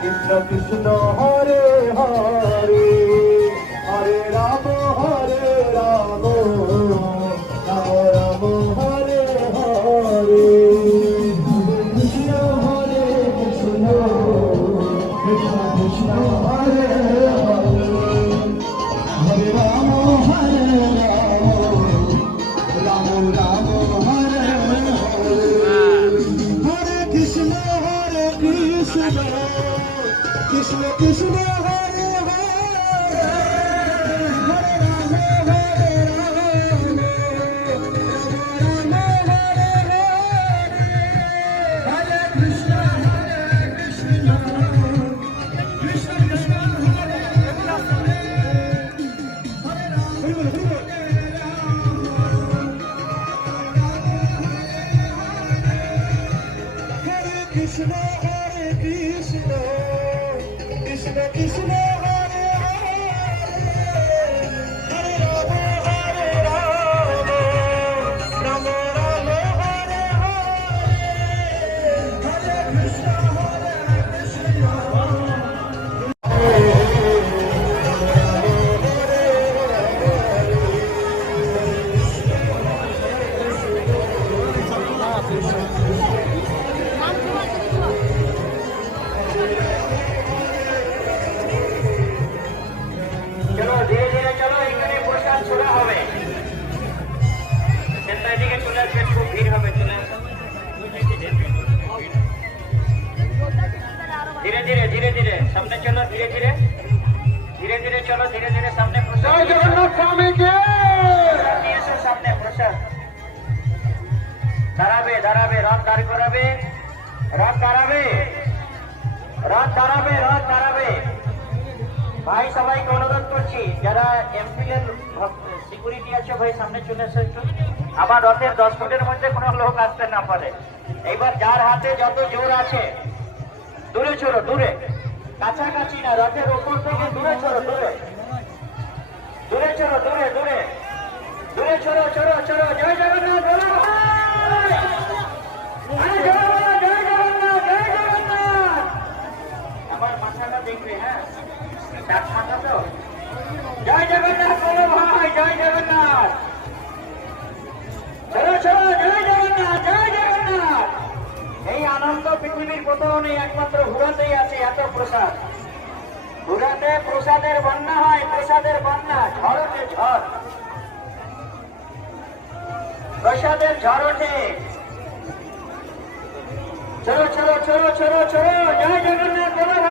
কৃষ্ণ কৃষ্ণ হরে হরে হরে রাম রাম রাম হরে হরে কৃষ্ণ হরে কৃষ্ণ কৃষ্ণ কৃষ্ণ হরে হরে হরে রাম রাম রাম হরে হরে হরে কৃষ্ণ কৃষ্ণ কৃষ্ণ হরে হরে হরে রাম হরে কৃষ্ণ কৃষ্ণ কৃষ্ণ কৃষ্ণ হরে কৃষ্ণ হরে কৃষ্ণ কৃষ্ণ কৃষ্ণ হরে হরে হরে রাম রাম রাম হরে হরে হরে কৃষ্ণ चलो धीरे धीरे चलो एखाने प्रसाद छोड़ा হবে সেন্টার দিকে চলে আসবে খুব ভিড় হবে চলে ধীরে ধীরে ধীরে ধীরে সামনে চলো ধীরে ধীরে ধীরে ধীরে চলো ধীরে ধীরে সামনে প্রসাদ জয় জগন্নাথ স্বামী কে এসো সামনে প্রসাদ দাঁড়াবে দাঁড়াবে রথ দাঁড় করাবে রথ দাঁড়াবে রথ দাঁড়াবে রথ দাঁড়াবে ভাই সবাইকে অনুরোধ করছি যারা এমপি এর সিকিউরিটি আছে ভাই সামনে চলে আসো একটু আমার রথের 10 ফুটের মধ্যে কোনো লোক আসতে না পারে এইবার যার হাতে যত জোর আছে দূরে চলো দূরে কাছাকাছি না রথের উপর থেকে দূরে চলো দূরে দূরে চলো দূরে দূরে দূরে চলো চলো চলো জয় জগন্নাথ বলো ভাই জয় জগন্নাথ জয় জগন্নাথ আমার মাথাটা দেখবে হ্যাঁ জয় জগন্নাথ বলো ভাই জয় জগন্নাথ চলো চলো জয় জগন্নাথ জয় জগন্নাথ এই আনন্দ পৃথিবীর কোথাও নেই একমাত্র ঘুরাতেই আছে এত প্রসাদ ঘুরাতে প্রসাদের বন্যা হয় প্রসাদের বন্যা ঝড়তে ঝড় প্রসাদের ঝড় ওঠে চলো চলো চলো চলো চলো জয় জগন্নাথ বলো